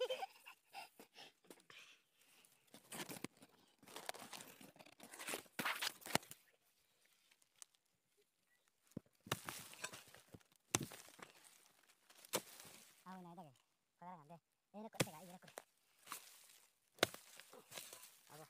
Au này đây, có ra làm đây. Đây nó có cái gì nó có. Au.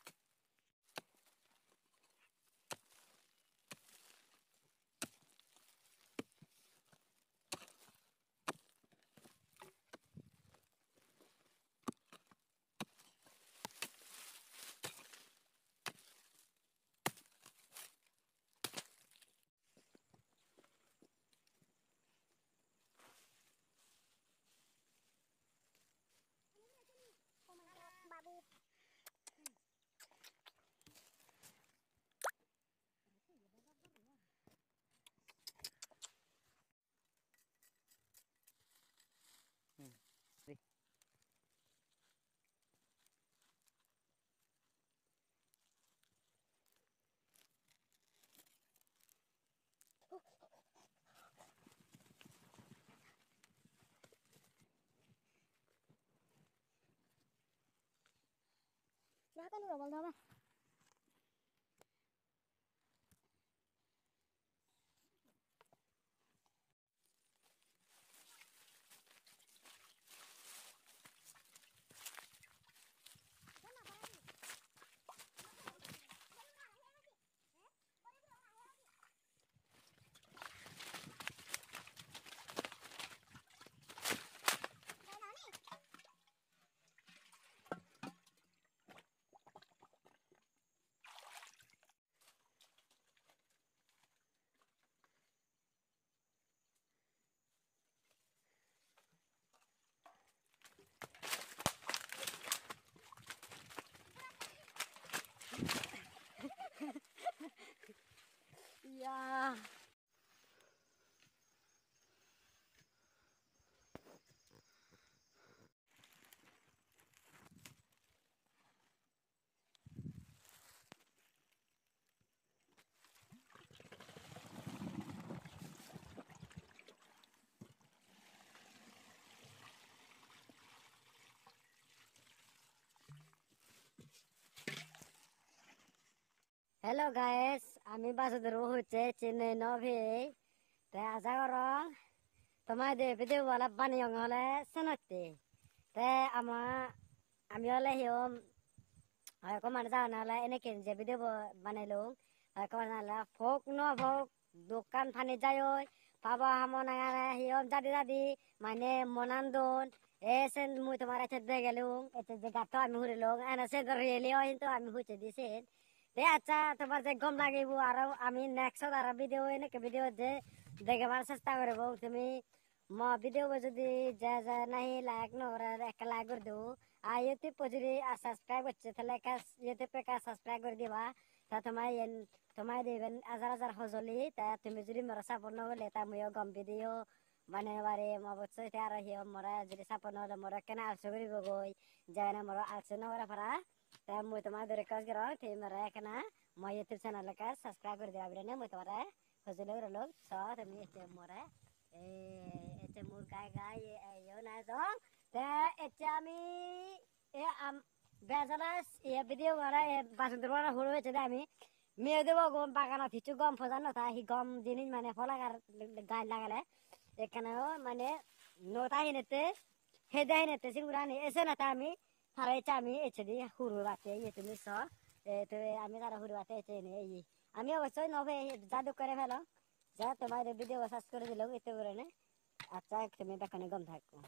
Oh my god, babu. Đi. Giá cái nó bằng đâu mà. Yeah. Hello guys, আমি বাসুদেব হচ্ছে চেন্নাই নভে তে আশা করো তোমাদের ভিডিও বলা বানিয়ে হলে শোনাতে তে আমি হলে হিম কমান্ড যাওয়া নাহলে এনেকে যে ভিডিও বানাইলো কমান্ড নাহলে ফোক ন ফোক দোকান ফানি যায় পাবা হামো নাঙারে হিম জাদি জাদি মানে মনান্দন এসেন মুই তোমার এতে দে গেলুম এতে যে গাতো আমি হুরিলুম এনে সে রিয়েলি হয়তো আমি হইতে দিছেন দে আচ্ছা তোমার যে গম লাগিব আর আমি নেক্সট আর ভিডিও এনেকে ভিডিও যে দেখাবার চেষ্টা করব তুমি ভিডিও যদি যা যা নাই লাইক নকরে একটা লাইক করে দেবো আর ইউটিউব পে যদি সাবস্ক্রাইব করছে তাহলে ইউটিউব পে সাবস্ক্রাইব করে দিবা তা তোমায় দেবেন হাজার হাজার হজলি তা তুমি যদি মোরা সাপোর্ট নহলে তা মইও গম ভিডিও বানাইতে পারি অবশ্যই আর হিও মোরা যদি সাপোর্ট নহলে মোরা কেন আলসো করিব গই যায় না মোরা আলসো নকরা পারা তা মই তোমাদের রিকোয়েস্ট করো তুমি মোরা এখানে মই ইউটিউব চ্যানেল কে সাবস্ক্রাইব করে দিবা বিরানে মই তোমারা হজলি রলো সো তুমি এতে মোরা এতে মোর গায় গায় ইও না দং তে এতে আমি বেজালাস ভিডিও বানাই বাসন্তর বানা হলো হয়েছে আমি মেয়ে দেবো গম বাগানা কিছু গম ফজান না হি গম জিনিস মানে ফলাগার গাছ লাগালে এখানেও মানে নটা হিনেতে হেদা হিনেতে সিঙ্গুরানি এসে না আমি তারা এসে আমি এসে দিই হুরু বাতে ইয়ে তুমি স আমি তারা হুরু বাতে এসে এই আমি অবশ্যই নবে জাদু করে ফেলো যা তোমার ভিডিও সার্চ করে দিলাম এতে করে না আচ্ছা তুমি দেখানে গম থাকো